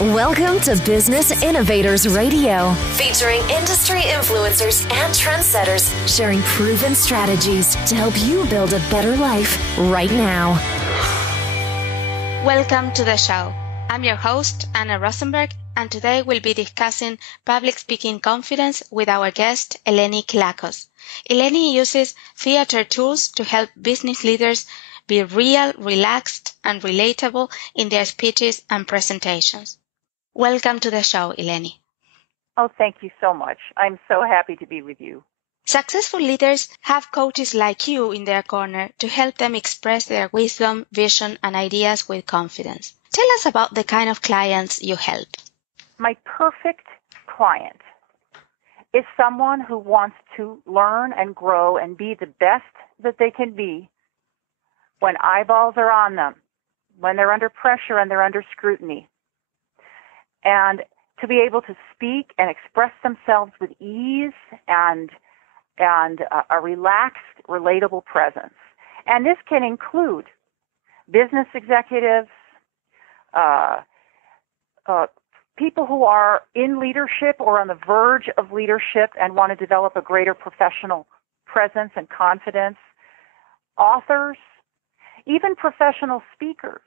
Welcome to Business Innovators Radio, featuring industry influencers and trendsetters sharing proven strategies to help you build a better life right now. Welcome to the show. I'm your host, Anna Rosenberg, and today we'll be discussing public speaking confidence with our guest, Eleni Kelakos. Eleni uses theater tools to help business leaders be real, relaxed, and relatable in their speeches and presentations. Welcome to the show, Eleni. Oh, thank you so much. I'm so happy to be with you. Successful leaders have coaches like you in their corner to help them express their wisdom, vision, and ideas with confidence. Tell us about the kind of clients you help. My perfect client is someone who wants to learn and grow and be the best that they can be when eyeballs are on them, when they're under pressure and they're under scrutiny, and to be able to speak and express themselves with ease and a relaxed, relatable presence. And this can include business executives, people who are in leadership or on the verge of leadership and want to develop a greater professional presence and confidence, authors, even professional speakers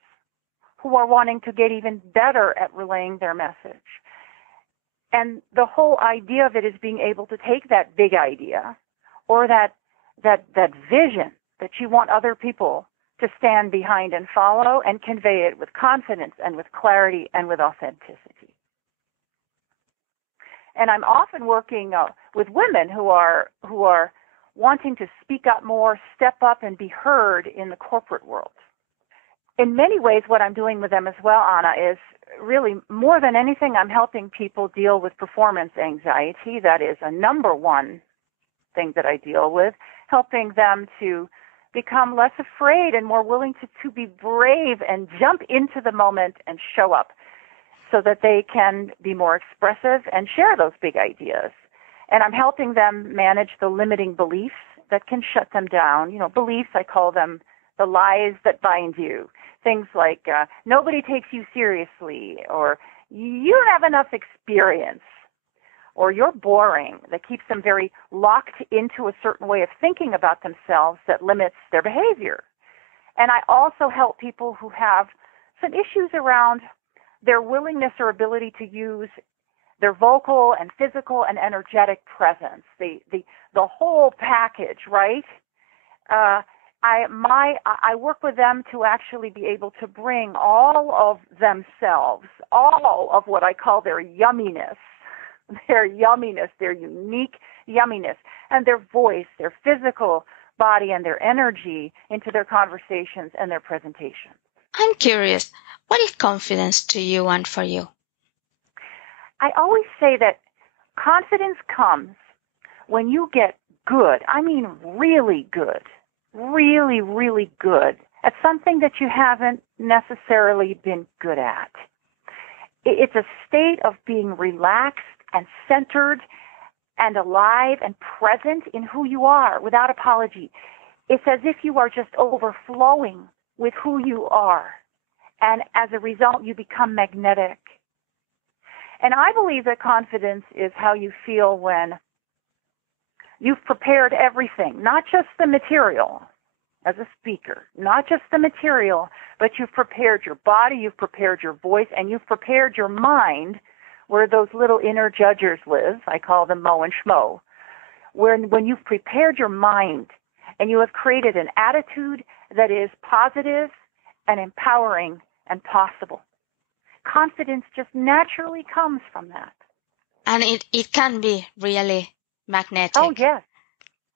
who are wanting to get even better at relaying their message. And the whole idea of it is being able to take that big idea or that vision that you want other people to stand behind and follow and convey it with confidence and with clarity and with authenticity. And I'm often working with women who are wanting to speak up more, step up, and be heard in the corporate world. In many ways, what I'm doing with them as well, Anna, is really more than anything, I'm helping people deal with performance anxiety. That is a number one thing that I deal with, helping them to become less afraid and more willing to be brave and jump into the moment and show up so that they can be more expressive and share those big ideas. And I'm helping them manage the limiting beliefs that can shut them down. You know, beliefs, I call them the lies that bind you. Things like nobody takes you seriously, or you don't have enough experience, or you're boring, that keeps them very locked into a certain way of thinking about themselves that limits their behavior. And I also help people who have some issues around their willingness or ability to use their vocal and physical and energetic presence, the whole package, right? I work with them to actually be able to bring all of themselves, all of what I call their yumminess, their unique yumminess, and their voice, their physical body, and their energy into their conversations and their presentation. I'm curious, what is confidence to you and for you? I always say that confidence comes when you get good, I mean really good, really, really good at something that you haven't necessarily been good at. It's a state of being relaxed and centered and alive and present in who you are without apology. It's as if you are just overflowing with who you are. And as a result, you become magnetic. And I believe that confidence is how you feel when you've prepared everything, not just the material as a speaker, not just the material, but you've prepared your body, you've prepared your voice, and you've prepared your mind, where those little inner judgers live. I call them Mo and Schmo. When you've prepared your mind and you have created an attitude that is positive and empowering and possible. Confidence just naturally comes from that. And it can be really magnetic. Oh, yes.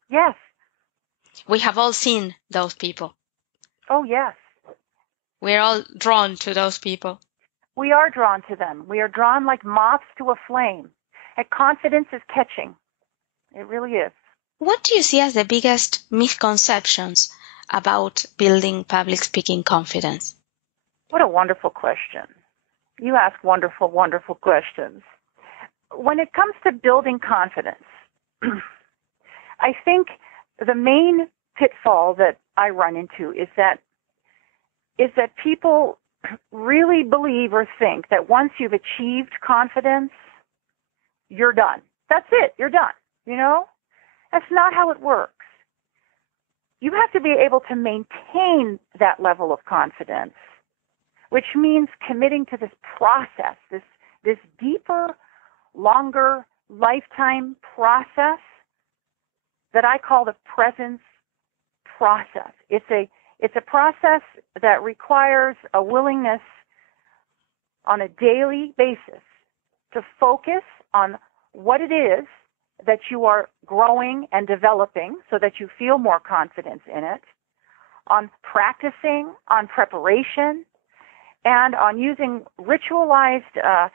Yes. We have all seen those people. Oh, yes. We're all drawn to those people. We are drawn to them. We are drawn like moths to a flame. And confidence is catching. It really is. What do you see as the biggest misconceptions about building public speaking confidence? What a wonderful question. You ask wonderful, wonderful questions. When it comes to building confidence, I think the main pitfall that I run into is that people really believe or think that once you've achieved confidence, you're done. That's it. You're done. That's not how it works. You have to be able to maintain that level of confidence, which means committing to this process, this deeper, longer, lifetime process that I call the presence process. It's a process that requires a willingness on a daily basis to focus on what it is that you are growing and developing so that you feel more confidence in it, on practicing, on preparation, and on using ritualized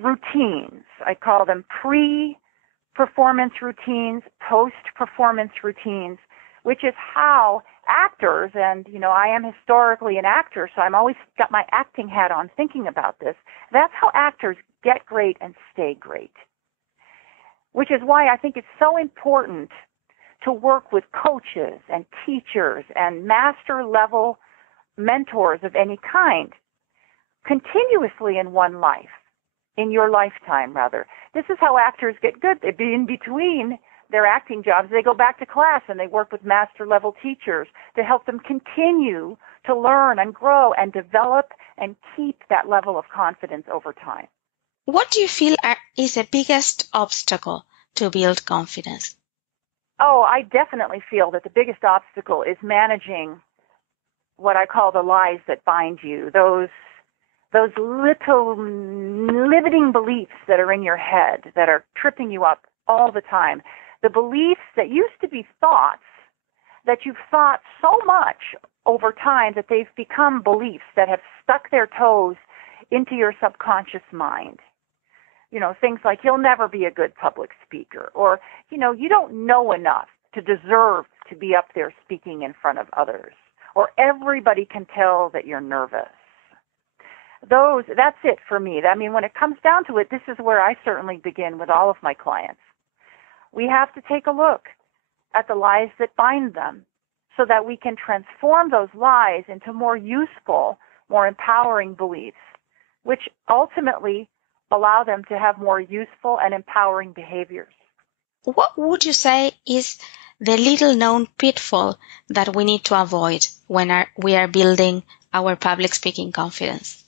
routines. I call them pre-performance routines, post-performance routines, which is how actors, and I am historically an actor, so I'm always got my acting hat on thinking about this. That's how actors get great and stay great, which is why I think it's so important to work with coaches and teachers and master-level mentors of any kind continuously in your lifetime, rather. This is how actors get good. They be in between their acting jobs. They go back to class and they work with master-level teachers to help them continue to learn and grow and develop and keep that level of confidence over time. What do you feel is the biggest obstacle to build confidence? Oh, I definitely feel that the biggest obstacle is managing what I call the lies that bind you, those little limiting beliefs that are in your head that are tripping you up all the time. The beliefs that used to be thoughts that you've thought so much over time that they've become beliefs that have stuck their toes into your subconscious mind. Things like you'll never be a good public speaker, or, you don't know enough to deserve to be up there speaking in front of others, or everybody can tell that you're nervous. That's it for me. I mean, when it comes down to it, this is where I certainly begin with all of my clients. We have to take a look at the lies that bind them so that we can transform those lies into more useful, more empowering beliefs, which ultimately allow them to have more useful and empowering behaviors. What would you say is the little-known pitfall that we need to avoid when we are building our public speaking confidence?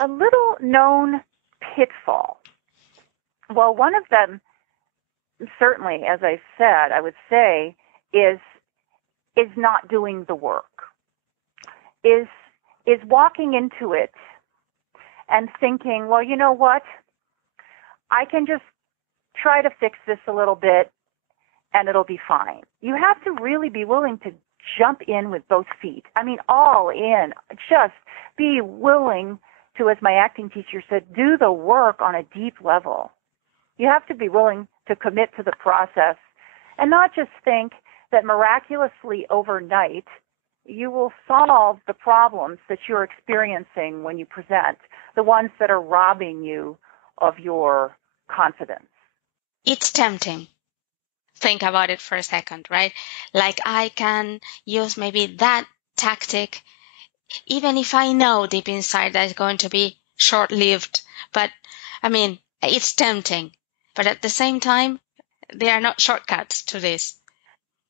A little-known pitfall. Well, one of them, certainly, as I said, I would say, is not doing the work, is walking into it and thinking, well, you know what, I can just try to fix this a little bit and it'll be fine. You have to really be willing to jump in with both feet. I mean, all in. Just be willing to, as my acting teacher said, do the work on a deep level. You have to be willing to commit to the process and not just think that miraculously overnight you will solve the problems that you're experiencing when you present, the ones that are robbing you of your confidence. It's tempting. Think about it for a second, right? Like I can use maybe that tactic, even if I know deep inside that it's going to be short-lived. But I mean, it's tempting. But at the same time, there are not shortcuts to this.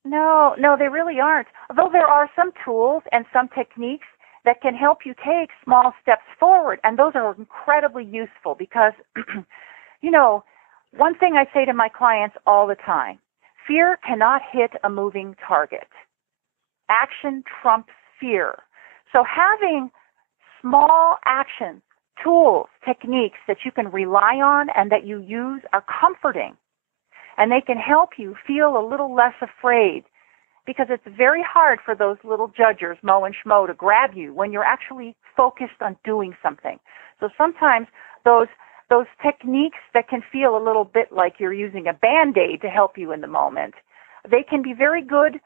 No, they really aren't. Although there are some tools and some techniques that can help you take small steps forward, and those are incredibly useful because, one thing I say to my clients all the time, fear cannot hit a moving target. Action trumps fear. So having small actions, tools, techniques that you can rely on and that you use are comforting. And they can help you feel a little less afraid because it's very hard for those little judgers, Mo and Schmo, to grab you when you're actually focused on doing something. So sometimes those techniques that can feel a little bit like you're using a Band-Aid to help you in the moment, they can be very good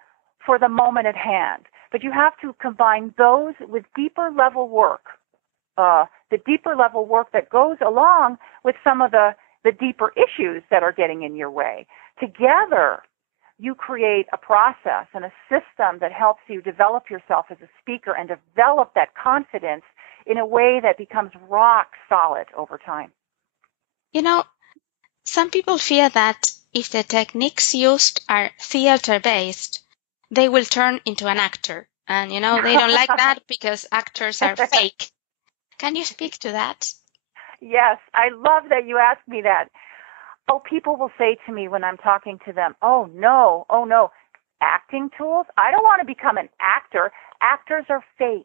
for the moment at hand. But you have to combine those with deeper level work, the deeper level work that goes along with some of the deeper issues that are getting in your way. Together, you create a process and a system that helps you develop yourself as a speaker and develop that confidence in a way that becomes rock solid over time. You know, some people fear that if the techniques used are theater-based, they will turn into an actor. And, they don't like that because actors are fake. Can you speak to that? Yes, I love that you asked me that. Oh, people will say to me when I'm talking to them, oh no, acting tools? I don't want to become an actor. Actors are fake.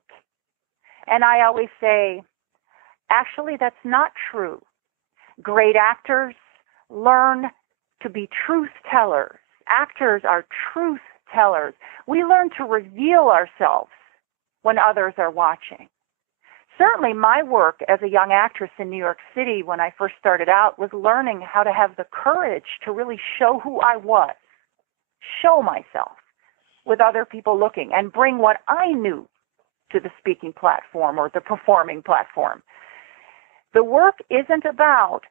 And I always say, actually, that's not true. Great actors learn to be truth tellers. Actors are truth tellers. We learn to reveal ourselves when others are watching. Certainly my work as a young actress in New York City when I first started out was learning how to have the courage to really show who I was, show myself with other people looking, and bring what I knew to the speaking platform or the performing platform. The work isn't about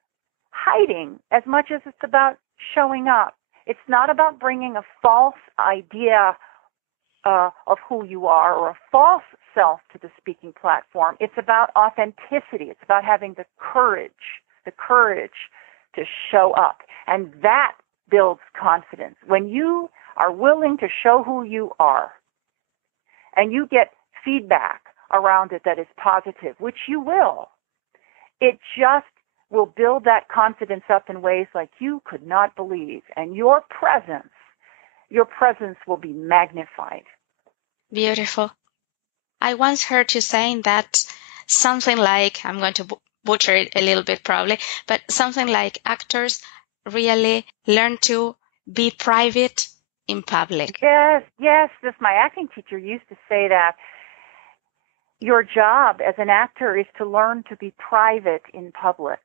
hiding as much as it's about showing up. It's not about bringing a false idea of who you are or a false self to the speaking platform. It's about authenticity. It's about having the courage to show up. And that builds confidence. When you are willing to show who you are and you get feedback around it that is positive, which you will, it just will build that confidence up in ways like you could not believe. And your presence will be magnified. Beautiful. I once heard you saying that something like, I'm going to butcher it a little bit probably, but something like actors really learn to be private in public. Yes. My acting teacher used to say that your job as an actor is to learn to be private in public.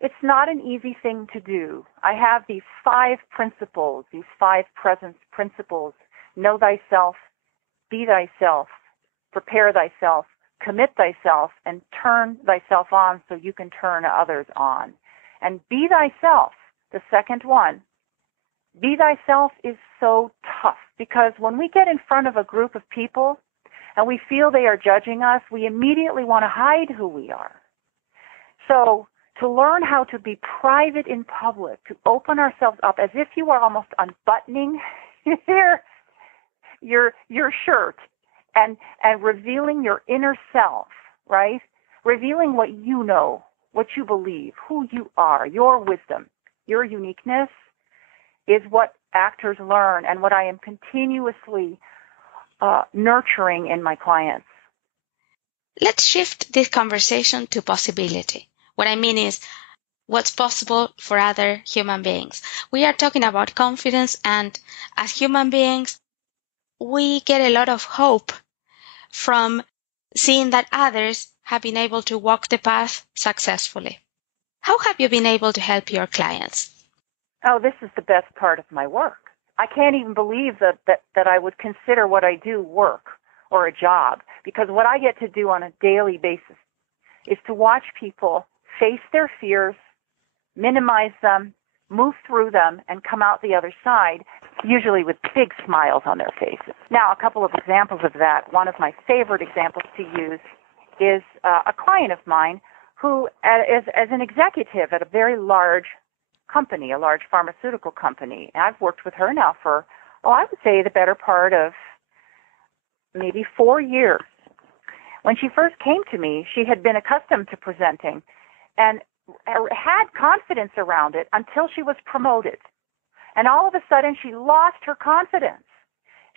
It's not an easy thing to do. I have these 5 principles, these 5 presence principles. Know thyself, be thyself, prepare thyself, commit thyself, and turn thyself on so you can turn others on. And be thyself, the second one. Be thyself is so tough because when we get in front of a group of people and we feel they are judging us, we immediately want to hide who we are. So to learn how to be private in public, to open ourselves up as if you are almost unbuttoning your shirt and revealing your inner self, right? Revealing what you know, what you believe, who you are, your wisdom, your uniqueness is what actors learn and what I am continuously nurturing in my clients. Let's shift this conversation to possibility. What I mean is what's possible for other human beings. We are talking about confidence, and as human beings, we get a lot of hope from seeing that others have been able to walk the path successfully. How have you been able to help your clients? Oh, this is the best part of my work. I can't even believe that I would consider what I do work or a job, because what I get to do on a daily basis is to watch people face their fears, minimize them, move through them, and come out the other side, usually with big smiles on their faces. Now, a couple of examples of that. One of my favorite examples to use is a client of mine who, as an executive at a very large company, a large pharmaceutical company, and I've worked with her now for, I would say the better part of maybe 4 years. When she first came to me, she had been accustomed to presenting and had confidence around it until she was promoted. And all of a sudden, she lost her confidence.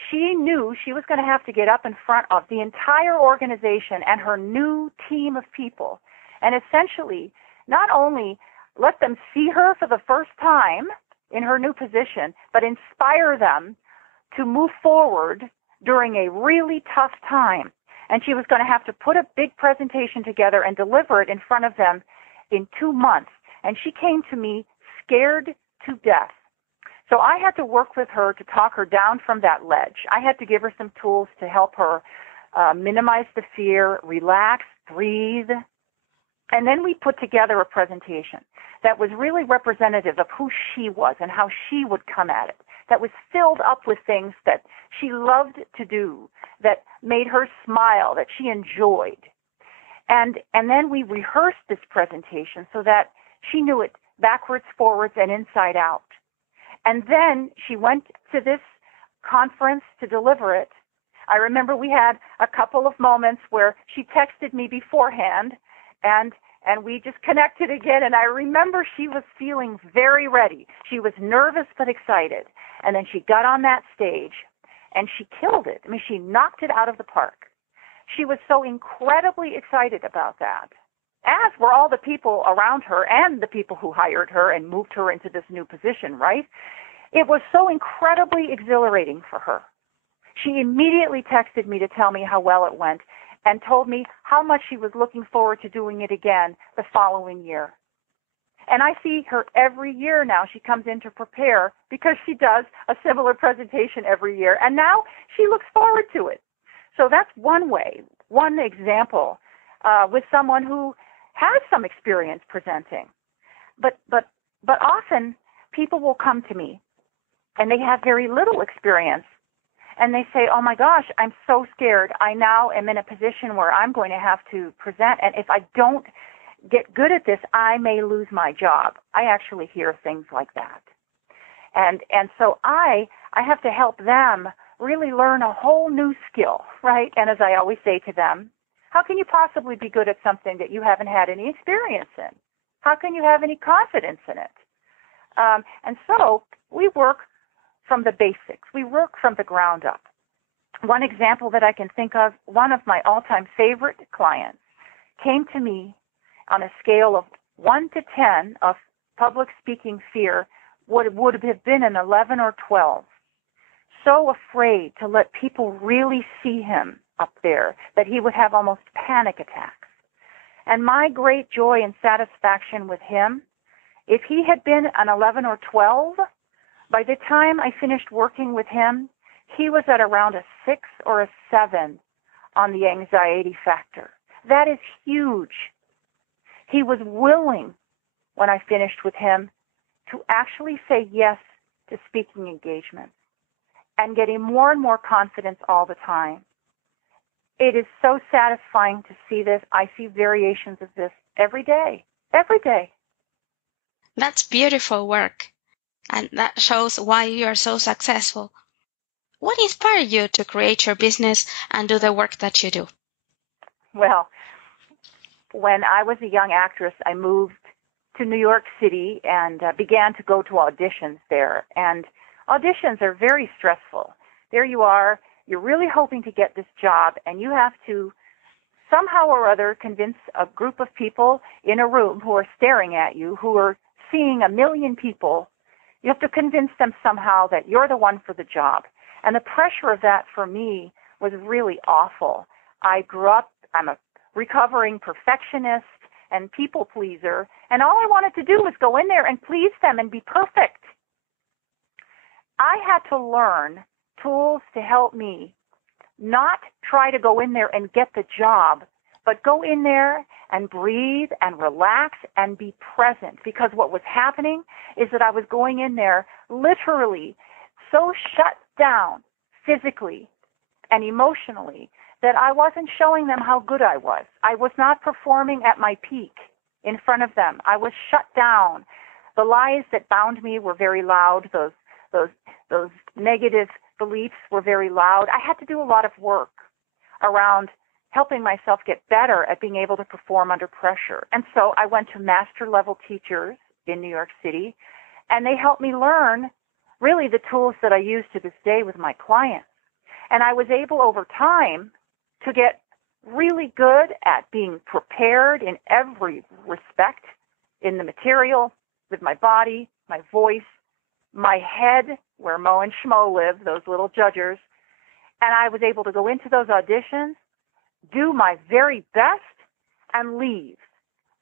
She knew she was going to have to get up in front of the entire organization and her new team of people and essentially not only let them see her for the first time in her new position, but inspire them to move forward during a really tough time. And she was going to have to put a big presentation together and deliver it in front of them in 2 months. And she came to me scared to death. So I had to work with her to talk her down from that ledge. I had to give her some tools to help her minimize the fear, relax, breathe. And then we put together a presentation that was really representative of who she was and how she would come at it. that was filled up with things that she loved to do, that made her smile, that she enjoyed. And then we rehearsed this presentation so that she knew it backwards, forwards, and inside out. And then she went to this conference to deliver it. I remember we had a couple of moments where she texted me beforehand, and we just connected again, and I remember she was feeling very ready. She was nervous but excited. And then she got on that stage, and she killed it. I mean, she knocked it out of the park. She was so incredibly excited about that, as were all the people around her and the people who hired her and moved her into this new position, right? It was so incredibly exhilarating for her. She immediately texted me to tell me how well it went and told me how much she was looking forward to doing it again the following year. And I see her every year now. She comes in to prepare because she does a similar presentation every year, and now she looks forward to it. So that's one way, one example with someone who has some experience presenting. But often people will come to me and they have very little experience. And they say, oh my gosh, I'm so scared. I now am in a position where I'm going to have to present. And if I don't get good at this, I may lose my job. I actually hear things like that. And so I have to help them really learn a whole new skill, right? And as I always say to them, how can you possibly be good at something that you haven't had any experience in? How can you have any confidence in it? And so we work from the basics. We work from the ground up. One example that I can think of, one of my all-time favorite clients came to me on a scale of 1 to 10 of public speaking fear, would have been an 11 or 12. So afraid to let people really see him up there that he would have almost panic attacks. And my great joy and satisfaction with him, if he had been an 11 or 12, by the time I finished working with him, he was at around a 6 or a 7 on the anxiety factor. That is huge. He was willing, when I finished with him, to actually say yes to speaking engagements and getting more and more confidence all the time. It is so satisfying to see this. I see variations of this every day. Every day. That's beautiful work. And that shows why you are so successful. What inspired you to create your business and do the work that you do? Well, when I was a young actress, I moved to New York City and began to go to auditions there. And auditions are very stressful. There you are, you're really hoping to get this job, and you have to somehow or other convince a group of people in a room who are staring at you, who are seeing a million people. You have to convince them somehow that you're the one for the job. And the pressure of that for me was really awful. I grew up, I'm a recovering perfectionist and people pleaser, and all I wanted to do was go in there and please them and be perfect. I had to learn tools to help me not try to go in there and get the job, but go in there and breathe and relax and be present. Because what was happening is that I was going in there literally so shut down physically and emotionally that I wasn't showing them how good I was. I was not performing at my peak in front of them. I was shut down. The lies that bound me were very loud. Those negative beliefs were very loud. I had to do a lot of work around helping myself get better at being able to perform under pressure. And so I went to master level teachers in New York City, and they helped me learn really the tools that I use to this day with my clients. And I was able over time to get really good at being prepared in every respect, in the material, with my body, my voice, my head, where Mo and Schmo live, those little judgers. And I was able to go into those auditions, do my very best, and leave.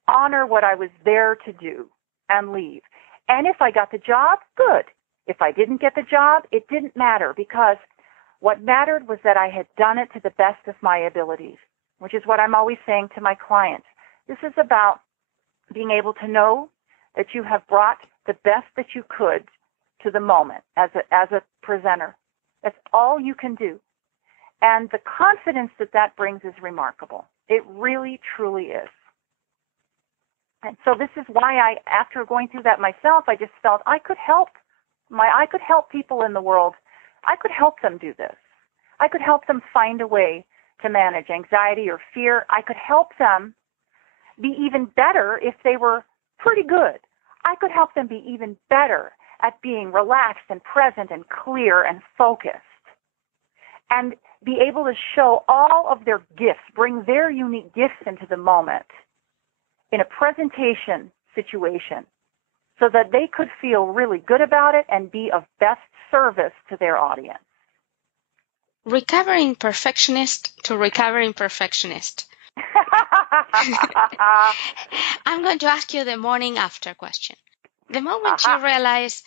Honor what I was there to do, and leave. And if I got the job, good. If I didn't get the job, it didn't matter, because what mattered was that I had done it to the best of my abilities, which is what I'm always saying to my clients. This is about being able to know that you have brought the best that you could to the moment as a presenter. That's all you can do. And the confidence that brings is remarkable. It really, truly is. And so this is why after going through that myself, I just felt I could help people in the world. I could help them do this. I could help them find a way to manage anxiety or fear. I could help them be even better if they were pretty good. I could help them be even better at being relaxed and present and clear and focused, and be able to show all of their gifts, bring their unique gifts into the moment in a presentation situation so that they could feel really good about it and be of best service to their audience. Recovering perfectionist to recovering perfectionist. I'm going to ask you the morning after question. The moment you realize,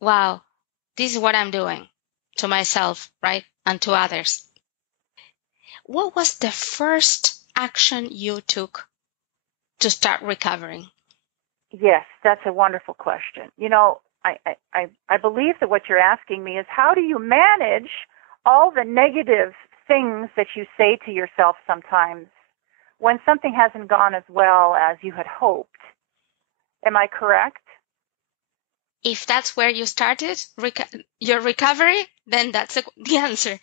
wow, this is what I'm doing to myself, right, and to others, what was the first action you took to start recovering? Yes, that's a wonderful question. You know, I believe that what you're asking me is, how do you manage all the negative things that you say to yourself sometimes when something hasn't gone as well as you had hoped? Am I correct? If that's where you started, your recovery, then that's the answer.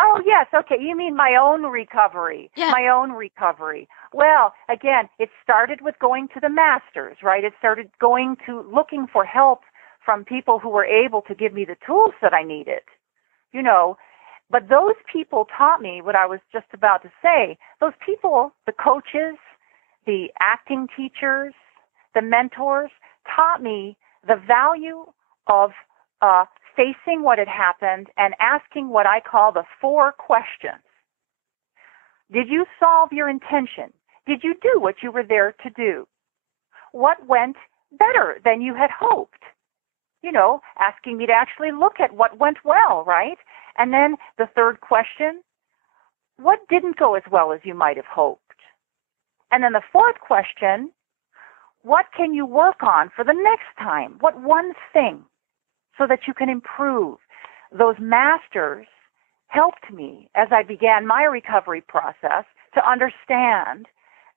Oh, yes. Okay. You mean my own recovery. Yeah. My own recovery. Well, again, it started with going to the masters, right? It started looking for help from people who were able to give me the tools that I needed, you know. But those people taught me what I was just about to say. Those people, the coaches, the acting teachers, the mentors, taught me the value of facing what had happened and asking what I call the 4 questions. Did you solve your intention? Did you do what you were there to do? What went better than you had hoped? You know, asking me to actually look at what went well, right? And then the 3rd question, what didn't go as well as you might have hoped? And then the 4th question, what can you work on for the next time? What one thing so that you can improve? Those masters helped me as I began my recovery process to understand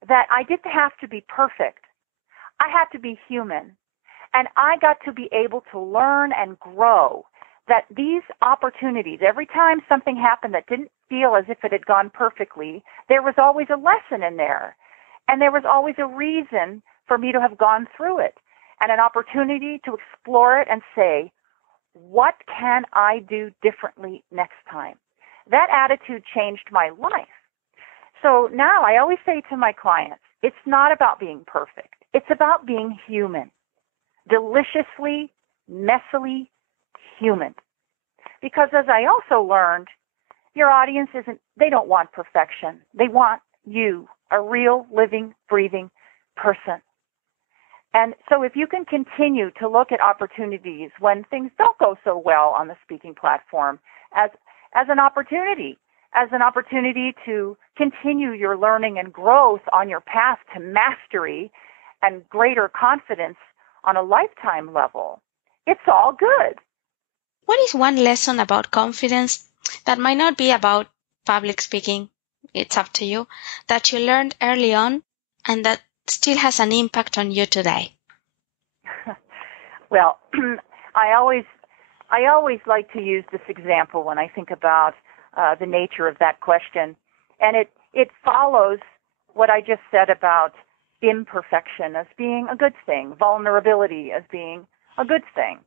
that I didn't have to be perfect. I had to be human. And I got to be able to learn and grow that these opportunities, every time something happened that didn't feel as if it had gone perfectly, there was always a lesson in there. And there was always a reason for me to have gone through it, and an opportunity to explore it and say, what can I do differently next time? That attitude changed my life. So now I always say to my clients, it's not about being perfect. It's about being human, deliciously, messily human. Because as I also learned, your audience they don't want perfection. They want you, a real, living, breathing person. And so if you can continue to look at opportunities when things don't go so well on the speaking platform as an opportunity to continue your learning and growth on your path to mastery and greater confidence on a lifetime level, it's all good. What is one lesson about confidence that might not be about public speaking, it's up to you, that you learned early on and that still has an impact on you today? Well, I always like to use this example when I think about the nature of that question, and it follows what I just said about imperfection as being a good thing, vulnerability as being a good thing.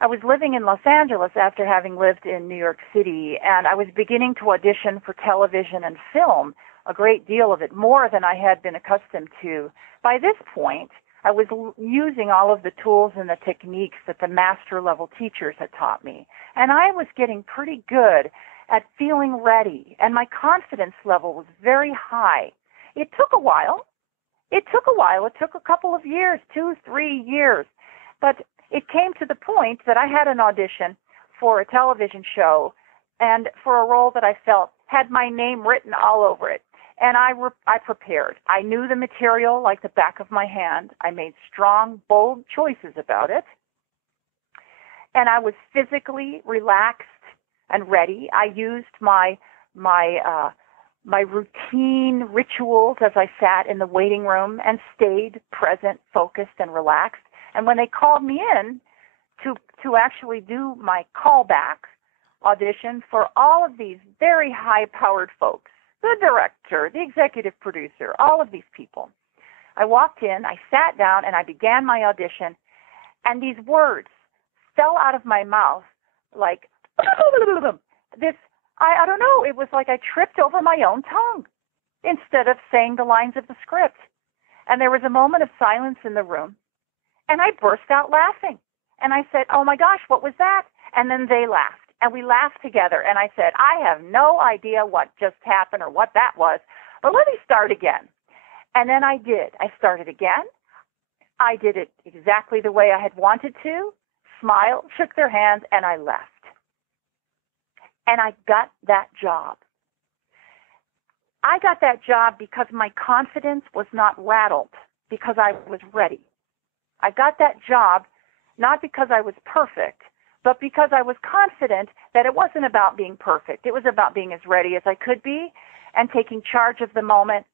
I was living in Los Angeles after having lived in New York City, and I was beginning to audition for television and film, a great deal of it, more than I had been accustomed to. By this point, I was using all of the tools and the techniques that the master-level teachers had taught me, and I was getting pretty good at feeling ready, and my confidence level was very high. It took a while. It took a couple of years, 2-3 years, but it came to the point that I had an audition for a television show and for a role that I felt had my name written all over it. And I prepared. I knew the material like the back of my hand. I made strong, bold choices about it. and I was physically relaxed and ready. I used my routine rituals as I sat in the waiting room and stayed present, focused, and relaxed. And when they called me in to actually do my callback audition for all of these very high-powered folks, the director, the executive producer, all of these people, I walked in, I sat down, and I began my audition, and these words fell out of my mouth like this. I don't know, it was like I tripped over my own tongue instead of saying the lines of the script. And there was a moment of silence in the room, and I burst out laughing. And I said, oh my gosh, what was that? And then they laughed, and we laughed together. And I said, I have no idea what just happened or what that was, but let me start again. And then I did. I started again. I did it exactly the way I had wanted to, smiled, shook their hands, and I left. And I got that job. I got that job because my confidence was not rattled, because I was ready. I got that job not because I was perfect, but because I was confident that it wasn't about being perfect. It was about being as ready as I could be and taking charge of the moment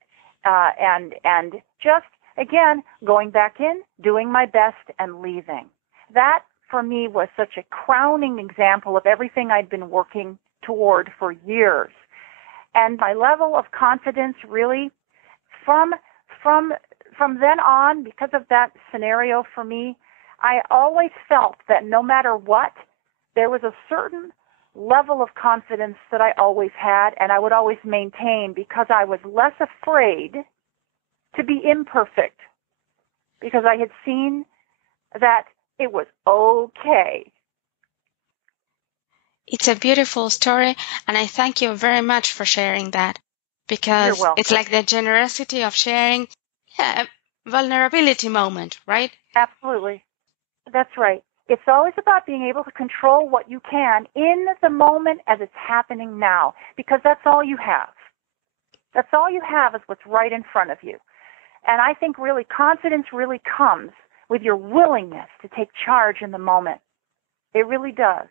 and just, again, going back in, doing my best, and leaving. That, for me, was such a crowning example of everything I'd been working toward for years. And my level of confidence really, from then on, because of that scenario for me, I always felt that no matter what, there was a certain level of confidence that I always had, and I would always maintain, because I was less afraid to be imperfect, because I had seen that it was okay. It's a beautiful story, and I thank you very much for sharing that, because it's like the generosity of sharing a vulnerability moment, right? Absolutely. That's right. It's always about being able to control what you can in the moment as it's happening now, because that's all you have. That's all you have is what's right in front of you. And I think really confidence really comes with your willingness to take charge in the moment. It really does.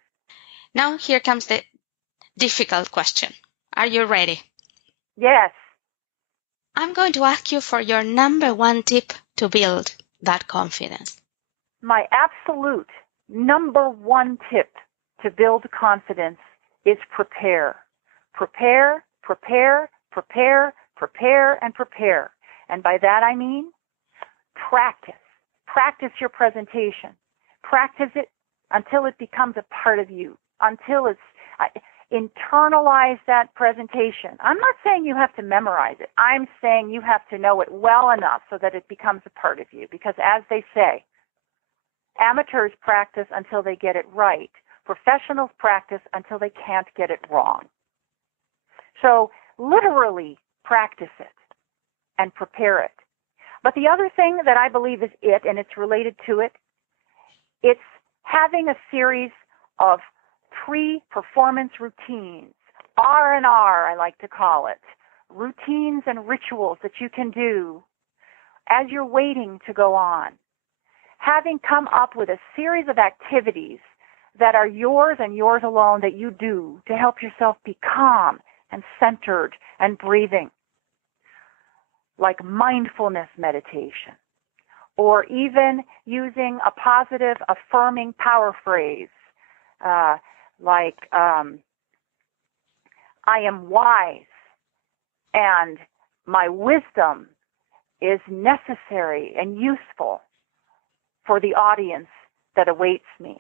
Now here comes the difficult question. Are you ready? Yes. I'm going to ask you for your number one tip to build that confidence. My absolute number one tip to build confidence is prepare. Prepare, prepare, prepare, prepare, and prepare. And by that I mean practice. Practice your presentation. Practice it until it becomes a part of you, until it's internalize that presentation. I'm not saying you have to memorize it. I'm saying you have to know it well enough so that it becomes a part of you. Because as they say, amateurs practice until they get it right. Professionals practice until they can't get it wrong. So literally practice it and prepare it. But the other thing that I believe is it, and it's related to it, it's having a series of pre-performance routines, R&R I like to call it, routines and rituals that you can do as you're waiting to go on. Having come up with a series of activities that are yours and yours alone that you do to help yourself be calm and centered and breathing, like mindfulness meditation, or even using a positive, affirming power phrase, like I am wise and my wisdom is necessary and useful for the audience that awaits me.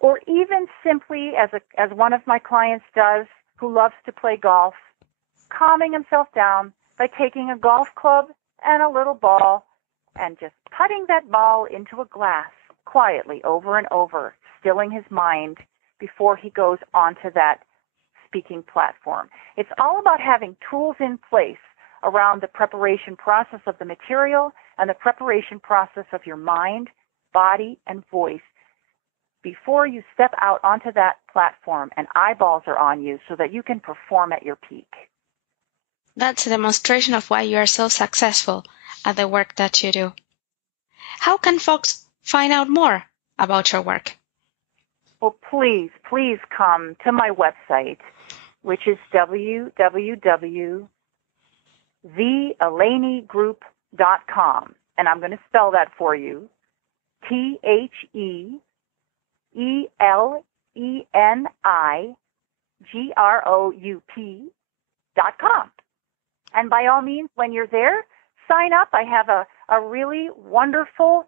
Or even simply, as one of my clients does, who loves to play golf, calming himself down by taking a golf club and a little ball and just putting that ball into a glass quietly over and over, stilling his mind before he goes onto that speaking platform. It's all about having tools in place around the preparation process of the material and the preparation process of your mind, body, and voice before you step out onto that platform and eyeballs are on you so that you can perform at your peak. That's a demonstration of why you are so successful at the work that you do. How can folks find out more about your work? Well, please come to my website, which is www.theelenigroup.com. And I'm going to spell that for you. TheElenigroup.com. And by all means, when you're there, sign up. I have a really wonderful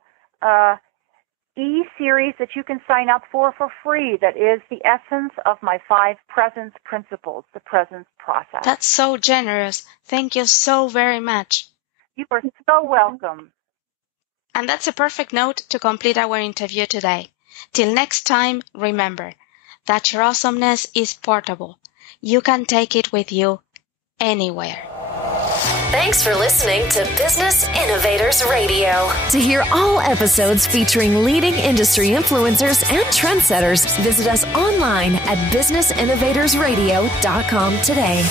e-series that you can sign up for free that is the essence of my 5 presence principles, the presence process. That's so generous. Thank you so very much. You are so welcome. And that's a perfect note to complete our interview today. Till next time, remember that your awesomeness is portable. You can take it with you anywhere. Thanks for listening to Business Innovators Radio. To hear all episodes featuring leading industry influencers and trendsetters, visit us online at businessinnovatorsradio.com today.